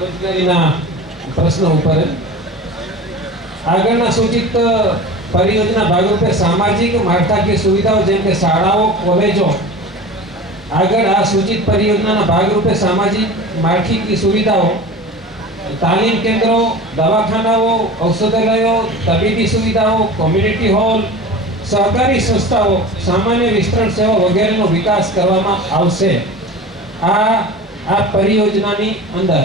રોજગારીના પ્રશ્નો ઉપર આગળના સૂચિત પરિયોજના ભાગરૂપે સામાજિક માળખાકીય સુવિધાઓ જેમ કે શાળાઓ, કોલેજો આગળ આ સૂચિત પરિયોજનાના ભાગરૂપે સામાજિક માળખાકીય સુવિધાઓ, તાલીમ કેન્દ્રો, દવાખાનાઓ, ઔષધાલયો, તબીબી સુવિધાઓ, કોમ્યુનિટી હોલ, સહકારી સંસ્થાઓ, સામાન્ય વિસ્તરણ સેવા વગેરેનો વિકાસ કરવામાં આવશે આ પરિયોજનાની અંદર.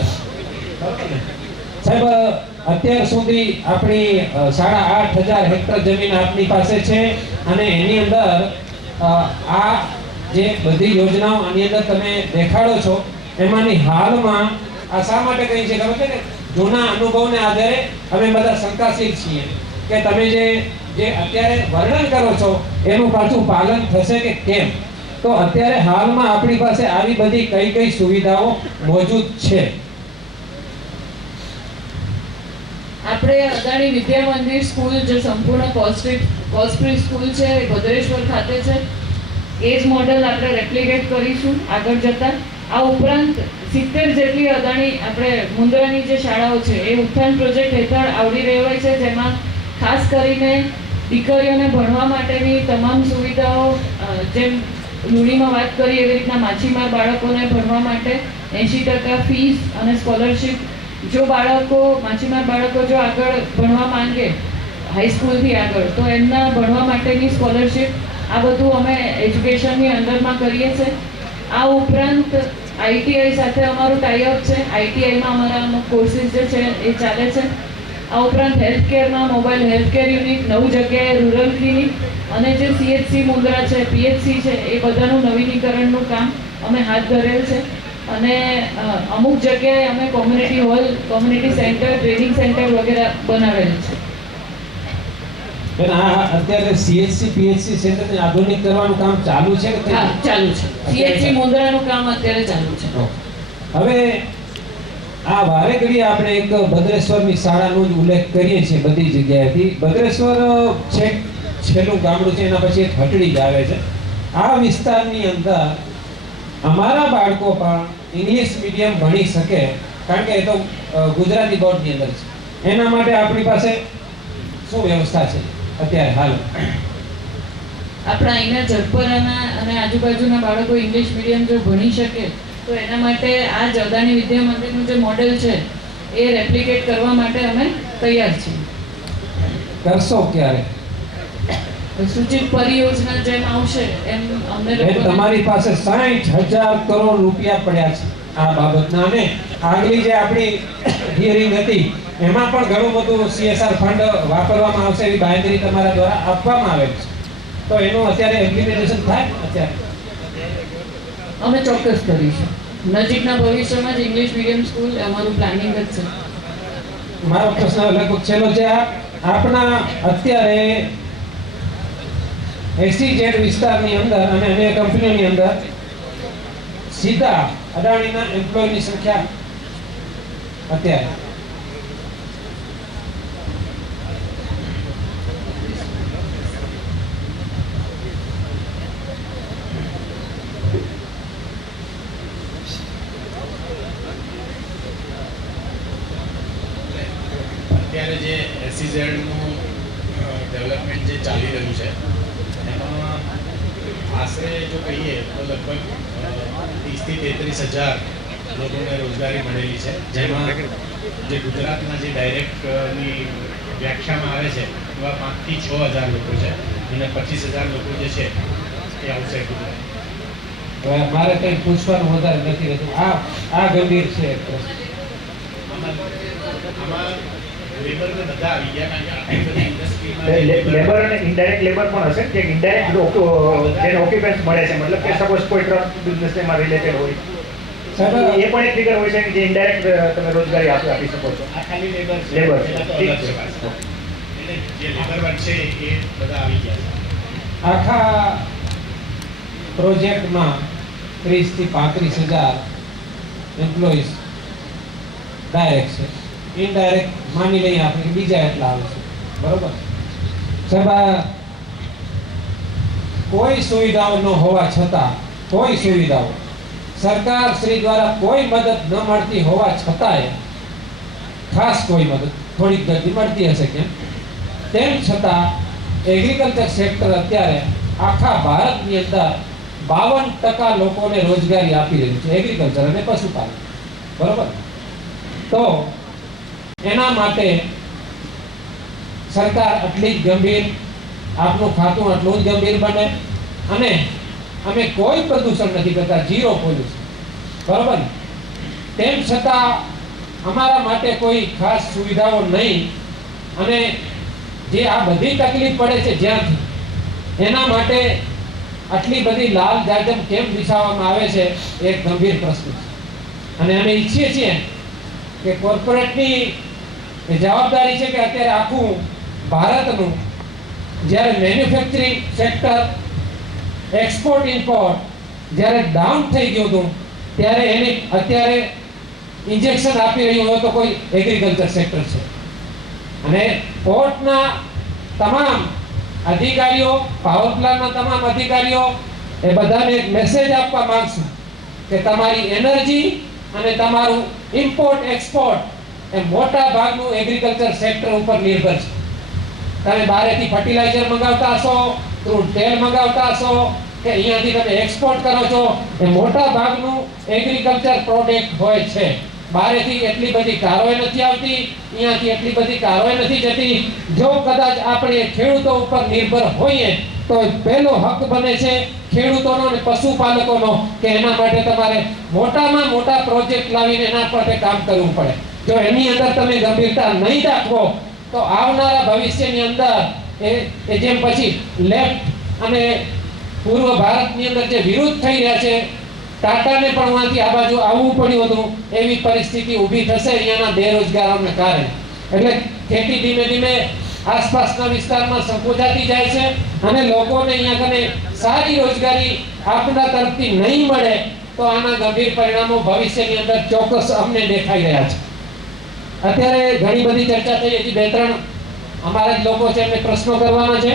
સાહેબ, અત્યાર સુધી આપણી 8,500 હેક્ટર જમીન આપની પાસે છે અને એની અંદર આ જે બધી યોજનાઓ આની અંદર તમે દેખાડો છો એમાંની હાલમાં આ શા માટે કહી છે ખબર છે કે જૂના અનુભવને આધારે અમે બધા શંકાશીલ છીએ કે તમે જે અત્યારે વર્ણન કરો છો એનું પાછું પાલન થશે કે કેમ. તો અત્યારે હાલમાં આપણી પાસે આવી બધી કઈ સુવિધાઓ મોજૂદ છે? આપણે અદાણી વિદ્યા મંદિર સ્કૂલ જે સંપૂર્ણ કોસ્ટ ફ્રી સ્કૂલ છે ભદ્રેશ્વર ખાતે છે. એ જ મોડલ આપણે રેપ્લિકેટ કરીશું આગળ જતા. આ ઉપરાંત 70 જેટલી અદાણી આપણે મુન્દ્રાની જે શાળાઓ છે એ ઉત્થાન પ્રોજેક્ટ હેઠળ આવરી રહેવાય છે, જેમાં ખાસ કરીને દીકરીઓને ભણવા માટેની તમામ સુવિધાઓ, જેમ લુણીમાં વાત કરી એવી રીતના માછીમાર બાળકોને ભણવા માટે 80% ફીસ અને સ્કોલરશિપ. જો માછીમાર બાળકો જો આગળ ભણવા માંગે હાઈસ્કૂલથી આગળ, તો એમના ભણવા માટેની સ્કોલરશિપ આ બધું અમે એજ્યુકેશનની અંડરમાં કરીએ છીએ. આ ઉપરાંત આઈટીઆઈ સાથે અમારું ટાઈઅપ છે. આઈટીઆઈમાં અમારા અમુક કોર્સિસ જે છે એ ચાલે છે. આ ઉપરાંત હેલ્થકેરમાં મોબાઈલ હેલ્થકેર યુનિટ, 9 જગ્યાએ રૂરલ ક્લિનિક અને જે સીએચસી મુન્દ્રા છે, પીએચસી છે, એ બધાનું નવીનીકરણનું કામ અમે હાથ ધરેલ છે. અને અમુક જગ્યાએ અમે community hall, community centre, training centre વગેરે બનાવેલ છે. અત્યારે સીએચસી પીએચસી સેન્ટરને આધુનિક કરવાનું કામ ચાલુ છે કે ચાલુ છે? સીએચસી મુન્દ્રાનું કામ અત્યારે ચાલુ છે. હવે આ વારે ઘડી આપણે એક ભદ્રેશ્વરની શાળાનો જ ઉલ્લેખ કરીએ છીએ બધી જગ્યાએથી. ભદ્રેશ્વર છેલ્લું ગામડું છે, એના પછી એક હટડી જ આવે છે. આ વિસ્તારની અંદર અમારા બાળકો પણ ઇંગ્લિશ મીડિયમ ભણી શકે, કારણ કે એ તો ગુજરાતી બોર્ડની અંદર છે. એના માટે આપણી પાસે શું વ્યવસ્થા છે અત્યારે હાલ? આપણા અહીંના જગપરાના અને આજુબાજુના બાળકો ઇંગ્લિશ મીડિયમ જો ભણી શકે તો એના માટે આ જ અદાણી વિદ્યા મંદિરનું જે મોડેલ છે એ રેપ્લિકેટ કરવા માટે અમે તૈયાર છીએ. કરશો ક્યારે? સૂચિત પરિયોજના જેમ આવશે એમ અમને તમારી પાસે 60,000 કરોડ રૂપિયા પડ્યા છે આ બાબતના, અને આગલી જે આપણી હિયરિંગ હતી એમાં પણ ઘણું બધું CSR ફંડ વાપરવામાં આવશે એવી બાંયધરી તમારા દ્વારા આપવામાં આવે છે. તો એનું અત્યારે ઇમ્પ્લિમેન્ટેશન થાય અત્યારે? અમે ચોક્કસ કરીશું. નજીકના ભવિષ્યમાં જ ઇંગ્લિશ મીડિયમ સ્કૂલ અમારું પ્લાનિંગ જ છે. મારો પ્રશ્ન લગભગ છેલ્લો છે. આપણા અત્યારે SEZ વિસ્તારની અંદર અને અન્ય કંપનીઓની અંદર સીધા અદાણીના એમ્પ્લોયની સંખ્યા અત્યારે જે SEZ નું ડેવલપમેન્ટ જે ચાલી રહ્યું છે એમાં આશરે જો કહીએ તો લગભગ 30,000 થી 33,000 લોકોને રોજગારી મળેલી છે, જેમાં જે ગુજરાતના જે ડાયરેક્ટની વ્યાખ્યામાં આવે છે એવા 5,000 થી 6,000 લોકો છે અને 25,000 લોકો જે છે એ આઉટસાઇડ ગુજરાત. મારે કંઈ પૂછવાનું વધારે નથી રહેતું. આ ગંભીર છે. આમાં લેબર ને બધા આવી ગયા, કારણ કે આટલી બધી ઇન્ડસ્ટ્રીમાં લેબર અને ઇનડાયરેક્ટ લેબર પણ હશે કે ઇનડાયરેક્ટ જેને ઓક્યુપન્સ મળે છે, મતલબ કે સપોઝ કોઈ ટ્રક બિઝનેસમાં રિલેટેડ હોય એ પણ એક ફિગર હોય છે કે જે ઇનડાયરેક્ટ તમે રોજગારી આપી શકો છો. આ ખાલી લેબર છે, લેબર એટલે જે લેબર વર્ગ છે એ બધા આવી ગયા છે. આખા પ્રોજેક્ટમાં 30,000 થી 35,000 એમ્પ્લોઈઝ ડાયરેક્ટ છે. ઇનડાયરેક્ટ માની લઈએ આપણે કે બીજા એટલા આવશે, બરોબર? સાહેબ, કોઈ સુવિધાઓ ન હોવા છતાં કોઈ સુવિધાઓ સરકાર શ્રી દ્વારા કોઈ મદદ ન મળતી હોવા છતાંય, ખાસ કોઈ મદદ થોડીક ગતિ મળતી હશે કેમ, તેમ છતાં એગ્રીકલ્ચર સેક્ટર અત્યારે આખા ભારતની અંદર 52% લોકોને રોજગારી આપી રહ્યું છે, એગ્રીકલ્ચર અને પશુપાલન, બરોબર? તો એના માટે સરકાર આટલી જ ગંભીર, આપનું ખાતું આટલું જ ગંભીર બને, અને અમે કોઈ પ્રદૂષણ નથી કરતા, ઝીરો પોલ્યુશન, બરોબર? તેમ છતાં અમારા માટે કોઈ ખાસ સુવિધાઓ નહીં, અને જે આ બધી તકલીફ પડે છે જ્યાંથી, એના માટે આટલી બધી લાલ જાજમ કેમ વિછાવવામાં આવે છે, એક ગંભીર પ્રશ્ન છે. અને અમે ઈચ્છીએ છીએ કે કોર્પોરેટની જવાબદારી છે કે અત્યારે આખું ભારતનું જ્યારે મેન્યુફેક્ચરિંગ સેક્ટર, એક્સપોર્ટ ઇમ્પોર્ટ જ્યારે ડાઉન થઈ ગયું હતું, ત્યારે એને અત્યારે ઇન્જેક્શન આપી રહ્યું હોય તો કોઈ એગ્રીકલ્ચર સેક્ટર છે. અને પોર્ટના તમામ અધિકારીઓ, પાવર પ્લાન્ટના તમામ અધિકારીઓ, એ બધાને એક મેસેજ આપવા માંગશું કે તમારી એનર્જી અને તમારું ઇમ્પોર્ટ એક્સપોર્ટ એ મોટા ભાગનું એગ્રીકલ્ચર સેક્ટર ઉપર નિર્ભર છે. તમે બહારેથી ફર્ટિલાઇઝર મંગાવતા હશો, ક્રૂડ તેલ મંગાવતા હશો, કે અહીંયાથી તમે એક્સપોર્ટ કરો છો, એ મોટા ભાગનું એગ્રીકલ્ચર પ્રોડક્ટ હોય છે. બહારેથી એટલી બધી કારોએ નથી આવતી, અહીંયાથી એટલી બધી કારોએ નથી જતી. જો કદાચ આપણે ખેડૂતો ઉપર નિર્ભર હોઈએ તો પહેલો હક બને છે ખેડૂતોનો અને પશુપાલકોનો કે એના માટે તમારે મોટામાં મોટા પ્રોજેક્ટ લાવીને એના માટે કામ કરવું પડે. જો એની અંદર તમે ગંભીરતા નહીં દાખવો તો આવનારા ભવિષ્યની અંદર એ જેમ પછી લેફ્ટ અને પૂર્વ ભારતની અંદર જે વિરોધ થઈ રહ્યા છે, ટાટાને પણ વાંથી આ બાજુ આવવું પડ્યું હતું, એવી પરિસ્થિતિ ઊભી થશે અહીંયાના બેરોજગારોને કારણે. એટલે ખેતી ધીમે ધીમે આસપાસના વિસ્તારમાં સંકોચાતી જાય છે, અને લોકોને અહીંયા કને સારી રોજગારી આપના તરફથી નહીં મળે તો આના ગંભીર પરિણામો ભવિષ્યની અંદર ચોક્કસ અમને દેખાઈ રહ્યા છે. અત્યારે ઘણી બધી ચર્ચા થઈ, હજી 2-3 અમારા જ લોકો છે એમને પ્રશ્નો કરવાના છે.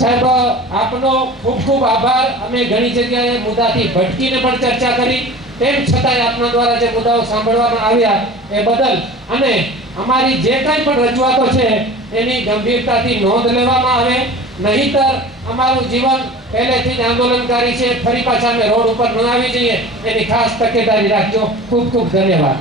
સાહેબ, આપનો ખૂબ ખૂબ આભાર. અમે ઘણી જગ્યાએ મુદ્દાથી ભટકીને પણ ચર્ચા કરી, તેમ છતાંય આપના દ્વારા જે મુદ્દાઓ સાંભળવામાં આવ્યા એ બદલ, અને અમારી જે કંઈ પણ રજૂઆતો છે એની ગંભીરતાથી નોંધ લેવામાં આવે, નહીંતર અમારું જીવન પહેલેથી જ આંદોલનકારી છે, ફરી પાછા અમે રોડ ઉપર ન આવી જઈએ એની ખાસ તકેદારી રાખજો. ખૂબ ખૂબ ધન્યવાદ.